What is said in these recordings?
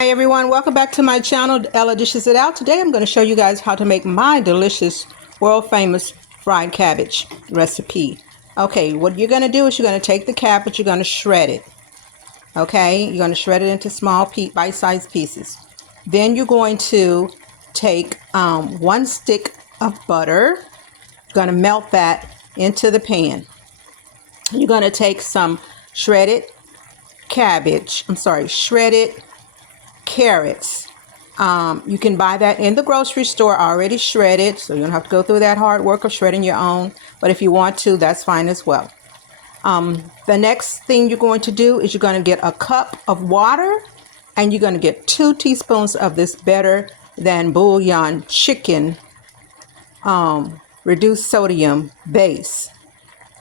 Hey everyone, welcome back to my channel, Ella Dishes It Out. Today I'm going to show you guys how to make my delicious, world famous fried cabbage recipe. Okay, what you're going to do is you're going to take the cabbage, you're going to shred it. Okay, you're going to shred it into small bite-sized pieces. Then you're going to take 1 stick of butter. You're going to melt that into the pan. You're going to take some shredded carrots. You can buy that in the grocery store already shredded, so you don't have to go through that hard work of shredding your own, but if you want to, that's fine as well. The next thing you're going to do is you're going to get a cup of water, and you're going to get 2 teaspoons of this better than bouillon chicken reduced sodium base,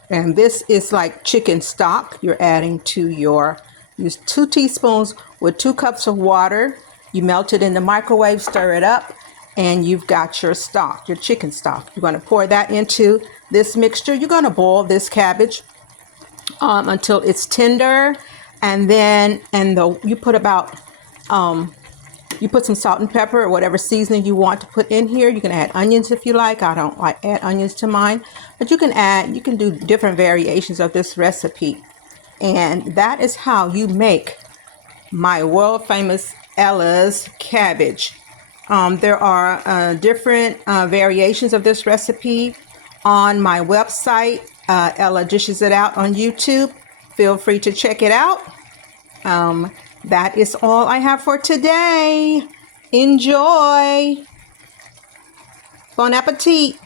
and this is like chicken stock. You're adding to your use 2 teaspoons with 2 cups of water. You melt it in the microwave, stir it up, and you've got your stock, your chicken stock. You're going to pour that into this mixture. You're going to boil this cabbage until it's tender, and then you put some salt and pepper or whatever seasoning you want to put in here. You can add onions if you like. I don't like add onions to mine, but you can do different variations of this recipe. And that is how you make my world famous Ella's cabbage. There are different variations of this recipe on my website, Ella Dishes It Out on YouTube. Feel free to check it out. That is all I have for today. Enjoy. Bon appetit.